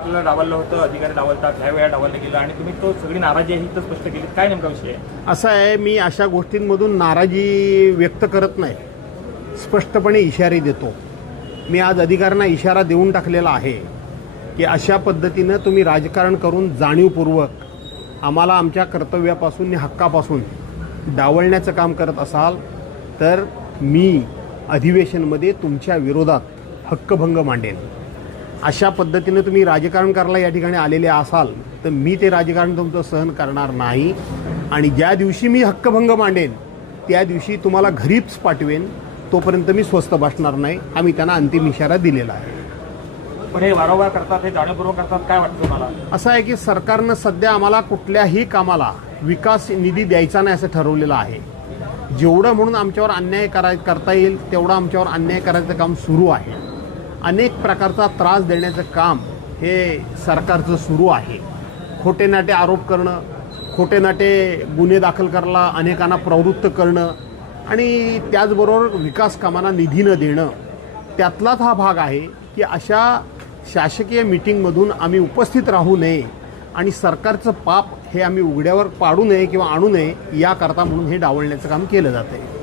आपल्याला डावललं होतं अधिकारी डावलतात ह्या वेळा डावललं गेलं आणि तुम्ही तो सगळी नाराजी आहे तर स्पष्ट केली काय नेमका विषय आहे? असं आहे मी अशा गोष्टींमधून नाराजी व्यक्त करत नाही. स्पष्टपणे इशारे देतो. मी आज अधिकाऱ्यांना इशारा देऊन टाकलेला आहे की अशा पद्धतीनं तुम्ही राजकारण करून जाणीवपूर्वक आम्हाला आमच्या कर्तव्यापासून आणि हक्कापासून डावलण्याचं काम करत असाल तर मी अधिवेशनमध्ये तुमच्या विरोधात हक्कभंग मांडेन. अशा पद्धतीने तुम्ही राजकारण करायला या ठिकाणी आलेले असाल तर मी ते राजकारण तुमचं सहन करणार नाही. आणि ज्या दिवशी मी हक्कभंग मांडेन त्या दिवशी तुम्हाला घरीच पाठवेन तोपर्यंत मी स्वस्त बसणार नाही. आम्ही त्यांना अंतिम इशारा दिलेला आहे. पण हे वारंवार करतात हे जाणीवपूर्वक करतात काय वाटतं तुम्हाला? असं आहे की सरकारनं सध्या आम्हाला कुठल्याही कामाला विकास निधी द्यायचा नाही असं ठरवलेलं आहे. जेवढं म्हणून आमच्यावर अन्याय कराय करता येईल तेवढं आमच्यावर अन्याय करायचं काम सुरू आहे. अनेक प्रकारचा त्रास देण्याचं काम हे सरकारचं सुरू आहे. खोटे नाटे आरोप करणं खोटे नाटे गुन्हे दाखल करायला अनेकांना प्रवृत्त करणं आणि त्याचबरोबर विकास कामांना निधी न देणं त्यातलाच हा भाग आहे की अशा शासकीय मिटिंगमधून आम्ही उपस्थित राहू नये आणि सरकारचं पाप हे आम्ही उघड्यावर पाडू नये किंवा आणू नये याकरता म्हणून हे डावलण्याचं काम केलं जातं आहे